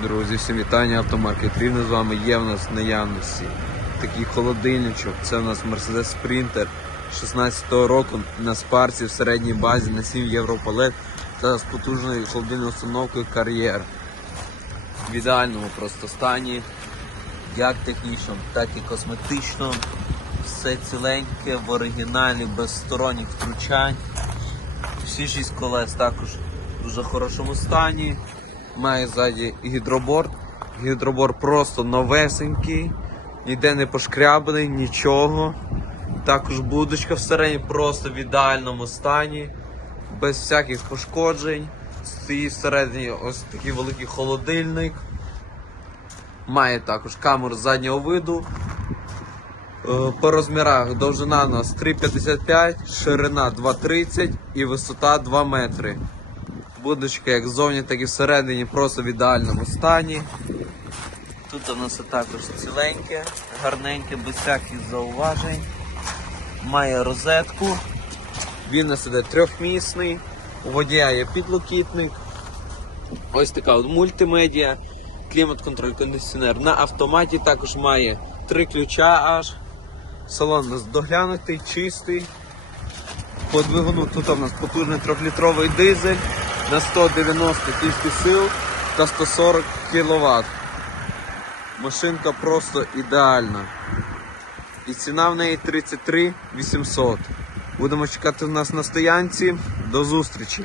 Друзі, всім вітання, автомаркет Рівне з вами є в нас в наявності. Такий холодильничок. Це у нас Mercedes Sprinter 16-го року на спарці в середній базі на 7 євро палет та з потужною холодильною установкою кар'єр. В ідеальному просто стані, як технічно, так і косметично. Все ціленьке, в оригіналі, без сторонніх втручань. Всі шість колес також в дуже хорошому стані. Має ззаді гідроборд. Гідроборд просто новесенький, ніде не пошкрябаний, нічого. Також будочка всередині просто в ідеальному стані, без всяких пошкоджень. Стоїть всередині ось такий великий холодильник. Має також камеру заднього виду. Е, По розмірах довжина у нас 3,55, ширина 2,30 і висота 2 метри. Будочка як ззовні, так і всередині просто в ідеальному стані. Тут у нас також ціленьке, гарненьке, без всяких зауважень. Має розетку. Він нас іде трьохмісний. У водія є підлокітник. Ось така от мультимедіа, клімат-контроль, кондиціонер. На автоматі також має три ключа аж. Салон у нас доглянутий, чистий. По двигуну тут у нас потужний 3-літровий дизель на 190 кінських сил та 140 кВт. Машинка просто ідеальна. І ціна в неї 33 800. Будемо чекати в нас на стоянці. До зустрічі!